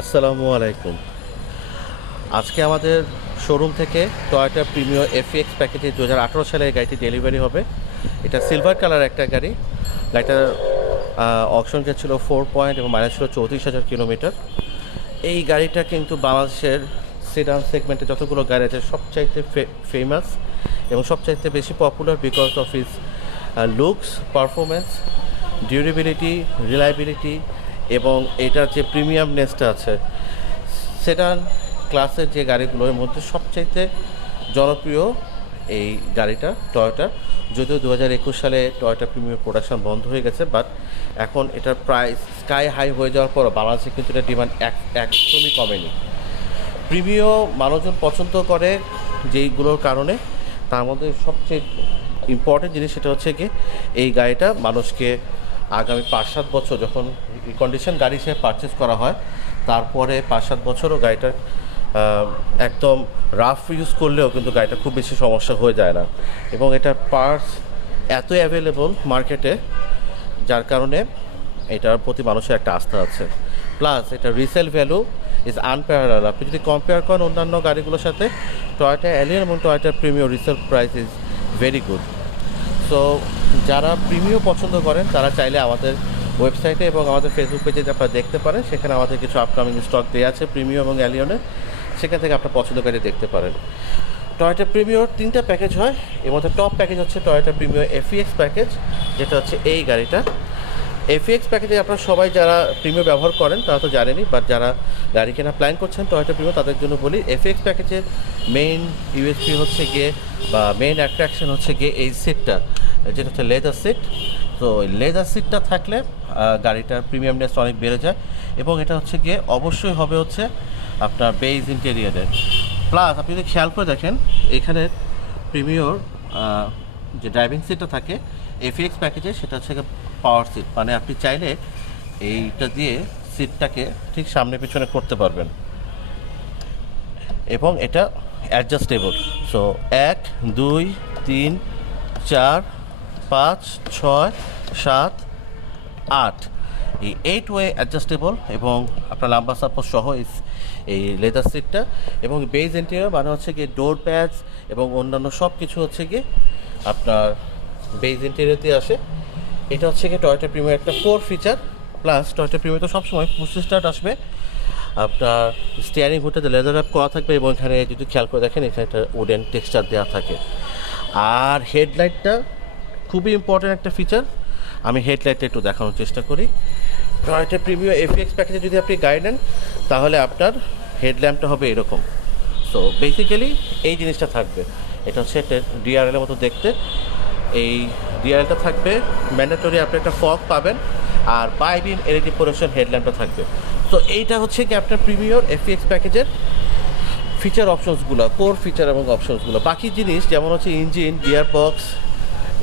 আসসালামু আলাইকুম। আজকে আমাদের শোরুম থেকে টয়োটা প্রিমিও এফএক্স প্যাকেজে 2018 সালে এই গাড়িটি ডেলিভারি হবে। এটা সিলভার কালার একটা গাড়ি। গাড়িটার অকশন ছিল 4 পয়েন্ট এবং মাইলেজ ছিল 34,000 কিলোমিটার। এই গাড়িটা কিন্তু বাংলাদেশের সেডান সেগমেন্টে যতগুলো গাড়ি আছে সবচাইতে ফেমাস এবং সবচাইতে বেশি popular because of is looks, performance, durability, reliability এবং এটার যে প্রিমিয়ামনেসটা আছে। সেডান ক্লাসের যে গাড়িগুলোর মধ্যে সবচাইতে জনপ্রিয় এই গাড়িটা টয়োটার। যদিও 2021 সালে টয়োটা প্রিমিয়ার প্রোডাকশন বন্ধ হয়ে গেছে, বাট এখন এটার প্রাইস স্কাই হাই হয়ে যাওয়ার পর বাংলাদেশে কিন্তু এটার ডিমান্ড একদমই কমেনি। প্রিমিয় মানুষজন পছন্দ করে যেইগুলোর কারণে, তার মধ্যে সবচেয়ে ইম্পর্টেন্ট জিনিস সেটা হচ্ছে কি এই গাড়িটা মানুষকে আগামী 5-7 বছর যখন রিকন্ডিশন গাড়ি হিসেবে পারচেস করা হয়, তারপরে 5-7 বছরও গাড়িটার একদম রাফ ইউজ করলেও কিন্তু গাড়িটা খুব বেশি সমস্যা হয়ে যায় না। এবং এটার পার্টস এত অ্যাভেলেবল মার্কেটে, যার কারণে এটার প্রতি মানুষের একটা আস্থা আছে। প্লাস এটা রিসেল ভ্যালু ইজ আনপ্যারালাল। আপনি যদি কম্পেয়ার করেন অন্যান্য গাড়িগুলোর সাথে, টয়োটা এলিয়ন এবং Toyota Premio resale price is very good. So যারা প্রিমিও পছন্দ করেন তারা চাইলে আমাদের ওয়েবসাইটে এবং আমাদের ফেসবুক পেজে আপনারা দেখতে পারেন। সেখানে আমাদের কিছু আপকামিং স্টক দেওয়া আছে প্রিমিও এবং অ্যালিয়নের, সেখান থেকে আপনার পছন্দ করে দেখতে পারেন। টয়োটা প্রিমিওর 3টা প্যাকেজ হয়, এর মধ্যে টপ প্যাকেজ হচ্ছে টয়োটা প্রিমিও এফইএক্স প্যাকেজ, যেটা হচ্ছে এই গাড়িটা। এফইএক্স প্যাকেজে আপনারা সবাই যারা প্রিমিও ব্যবহার করেন তারা তো জানেনই, বাট যারা গাড়ি কেনা প্ল্যান করছেন টয়োটা প্রিমিও তাদের জন্য বলি, এফইএক্স প্যাকেজের মেইন ইউএসপি হচ্ছে গিয়ে বা মেইন অ্যাট্রাকশন হচ্ছে গিয়ে এই সিটটা, যেটা হচ্ছে লেদার সিট। তো লেদার সিটটা থাকলে গাড়িটার প্রিমিয়ামনেস অনেক বেড়ে যায় এবং এটা হচ্ছে গিয়ে অবশ্যই হবে হচ্ছে আপনার বেজ ইন্টেরিয়ারের। প্লাস আপনি যদি খেয়াল করে দেখেন এখানে প্রিমিওর যে ড্রাইভিং সিটটা থাকে এফএক্স প্যাকেজে, সেটা হচ্ছে পাওয়ার সিট, মানে আপনি চাইলে এইটা দিয়ে সিটটাকে ঠিক সামনে পিছনে করতে পারবেন এবং এটা অ্যাডজাস্টেবল। সো 1, 2, 3, 4, 5, 6, 7, 8 এই 8 ওয়ে অ্যাডজাস্টেবল এবং আপনার লাম্বা সাপোর্ট সহ এই লেদার সিটটা। এবং বেজ ইন্টেরিয়র মানে হচ্ছে গিয়ে ডোর প্যাডস এবং অন্যান্য সব কিছু হচ্ছে গিয়ে আপনার বেজ ইন্টেরিয়রতে আসে। এটা হচ্ছে গিয়ে টয়োটা প্রিমিয়ার একটা core feature. Plus Toyota premier তো সবসময় পুশ স্টার্ট আসবে, আপনার স্টিয়ারিং হুডটাতে লেদার র্যাপ করা থাকবে এবং এখানে যদি খেয়াল করে দেখেন এখানে একটা উডেন টেক্সচার দেওয়া থাকে। আর হেডলাইটটা খুবই ইম্পর্ট্যান্ট একটা ফিচার, আমি হেডলাইটটা একটু দেখানোর চেষ্টা করি। টয়োটা প্রিমিও এফএক্স প্যাকেজে যদি আপনি গাড়ি নেন তাহলে আপনার হেডল্যাম্পটা হবে এরকম। সো বেসিক্যালি এই জিনিসটা থাকবে, এটা হচ্ছে একটা ডিআরএলের মতো দেখতে। এই ডিআরএলটা থাকবে ম্যান্ডেটরি, আপনি একটা ফগ পাবেন আর বাই বিম এলইডি প্রোটেকশন হেডল্যাম্পটা থাকবে। তো এইটা হচ্ছে কি আপনার প্রিমিওর এফএক্স প্যাকেজের ফিচার অপশনসগুলো, কোর ফিচার এবং অপশনসগুলো। বাকি জিনিস যেমন হচ্ছে ইঞ্জিন, গিয়ার বক্স,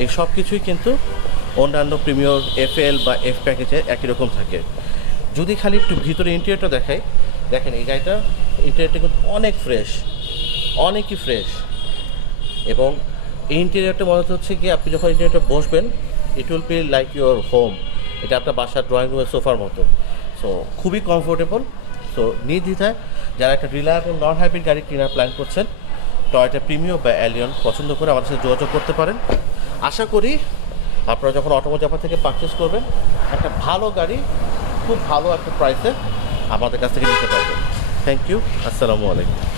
এই সব কিছুই কিন্তু অন্যান্য প্রিমিয়র এফএল বা এফ প্যাকেজে একই রকম থাকে। যদি খালি একটু ভিতরে ইন্টেরিয়রটা দেখাই, দেখেন এই গাড়িটা ইন্টেরিয়রটা কিন্তু অনেক ফ্রেশ, অনেকই ফ্রেশ। এবং এই ইন্টেরিয়রটা মনে হচ্ছে কি আপনি যখন ইন্টেরিয়রটা বসবেন it will feel like your home. এটা আপনার বাসার ড্রয়িং রুমের সোফার মতো। সো খুবই কমফোর্টেবল। সো নির্দ্বিধায় যারা একটা রিলায়েবল নন হাইব্রিড গাড়ি কেনার প্ল্যান করছেন, টয়োটা প্রিমিও বা অ্যালিয়ন পছন্দ করে আমাদের সাথে যোগাযোগ করতে পারেন। আশা করি আপনারা যখন অটোমোবাইল জাপান থেকে পারচেস করবেন একটা ভালো গাড়ি খুব ভালো একটা প্রাইসে আমাদের কাছ থেকে নিতে পারবেন। থ্যাংক ইউ, আসসালামু আলাইকুম।